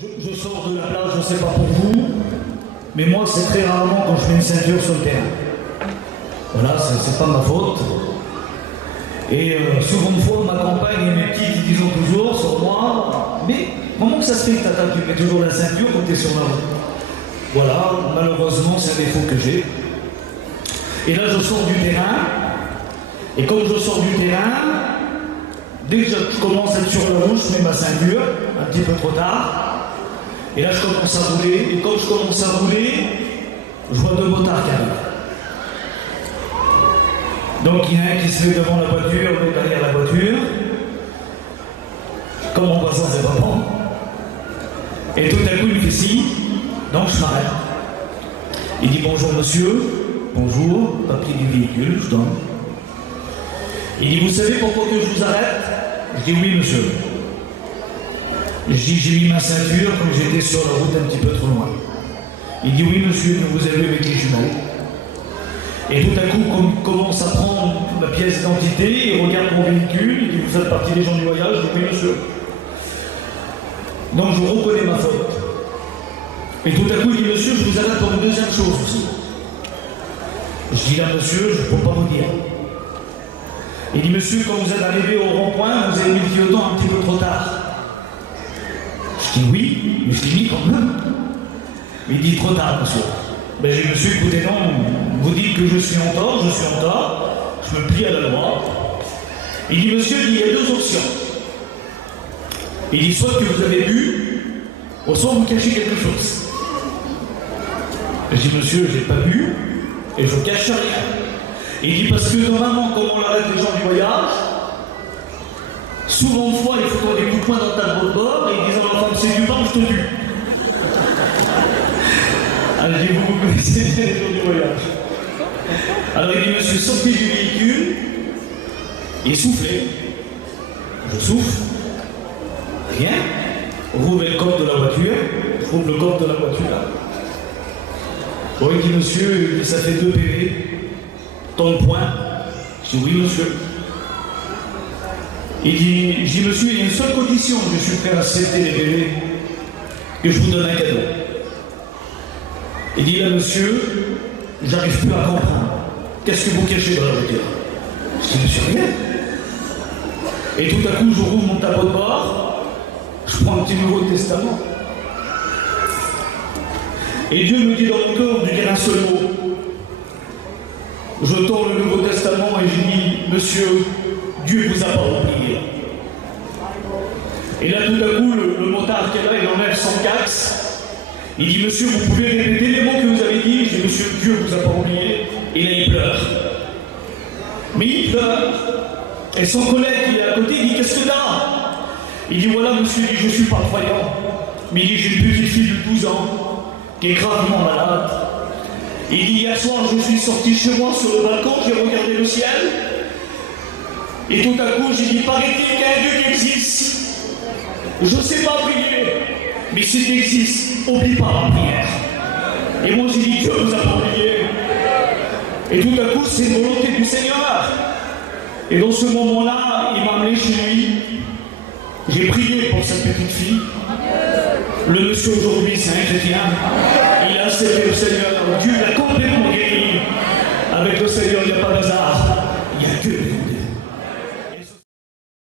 Je sors de la plage, je ne sais pas pour vous, mais moi c'est très rarement quand je mets une ceinture sur le terrain. Voilà, c'est pas ma faute. Et souvent de fois, ma compagne et mes petits qui disent toujours sur moi, mais comment que ça se fait que tata, tu mets toujours la ceinture quand tu es sur la route? Voilà, malheureusement c'est un défaut que j'ai. Et là je sors du terrain, et comme je sors du terrain, dès que je commence à être sur la route, je mets ma ceinture, un petit peu trop tard. Et là, je commence à rouler. Et quand je commence à rouler, je vois deux motards qui arrivent. Donc, il y en a un qui se met devant la voiture, l'autre derrière la voiture. Comme on voit ça, c'est pas bon. Et tout à coup, il me fait signe. Donc, je m'arrête. Il dit bonjour, monsieur. Bonjour. Papier du véhicule, je donne. Il dit, vous savez pourquoi que je vous arrête? Je dis oui, monsieur. Je dis, j'ai mis ma ceinture quand j'étais sur la route un petit peu trop loin. Il dit, oui, monsieur, vous avez avec les jumeaux. Et tout à coup, quand il commence à prendre ma pièce d'identité, il regarde mon véhicule, il dit, vous faites partie des gens du voyage? Je dis, oui, monsieur. Donc, je reconnais ma faute. Et tout à coup, il dit, monsieur, je vous arrête pour une deuxième chose aussi. Je dis, là, monsieur, je ne peux pas vous dire. Il dit, monsieur, quand vous êtes arrivé au rond-point, vous avez mis le clignotant un petit peu trop tard. Je dis oui, mais je dis oui quand même. Mais il dit trop tard, monsieur. Ben j'ai dit, monsieur, écoutez, non, vous dites que je suis en tort, je suis en tort, je me plie à la loi. Il dit, monsieur, il y a deux options. Il dit, soit que vous avez bu, ou soit vous cachez quelque chose. Je dis, monsieur, j'ai pas bu, et je cache rien. Il dit, parce que normalement, comme on arrête les gens du voyage, souvent de fois, il faut des coups de poing dans ta tableau de bord et ils disent à la femme, c'est du pain, je te tue. Alors je dis, vous connaissez bien les gens du voyage. Alors il dit, monsieur, sortez du véhicule et soufflez. Je souffle. Rien. Rouvre le coffre de la voiture. Je rouvre le coffre de la voiture. Bon, il dit, monsieur, ça fait 2 PV. Tant de points. Je dis, oui, monsieur. Il dit, je dis, monsieur, il y a une seule condition, je suis prêt à accepter les bébés, que je vous donne un cadeau. Il dit, là, monsieur, j'arrive plus à comprendre. Qu'est-ce que vous cachez dans la voiture? Je dis, monsieur, rien. Et tout à coup, je rouvre mon tableau de bord, je prends un petit Nouveau Testament. Et Dieu me dit dans mon cœur de dire un seul mot. Je tourne le Nouveau Testament et je dis, monsieur, Dieu vous a pas oublié. Et là, tout à coup, le motard qui est là, il enlève son casque. Il dit, monsieur, vous pouvez répéter les mots que vous avez dit? Je dis, monsieur, Dieu vous a pas oublié. Et là, il pleure. Mais il pleure. Et son collègue qui est à côté, il dit, qu'est-ce que t'as? Il dit, voilà, monsieur, je suis pas croyant. Mais il dit, j'ai une petite fille de 12 ans, qui est gravement malade. Il dit, hier soir, je suis sorti chez moi sur le balcon, j'ai regardé le ciel. Et tout à coup, j'ai dit, paraît-il qu'il y a un Dieu qui existe. Je ne sais pas prier, mais si tu existes, oublie pas la prière. Et moi, j'ai dit, Dieu nous a pas oublié. Et tout à coup, c'est une volonté du Seigneur. Et dans ce moment-là, il m'a amené chez lui. J'ai prié pour cette petite fille. Le monsieur aujourd'hui, c'est un chrétien. Il a accepté le Seigneur. Dieu l'a complètement guéri. Avec le Seigneur, il n'y a pas d'hasard. Il y a que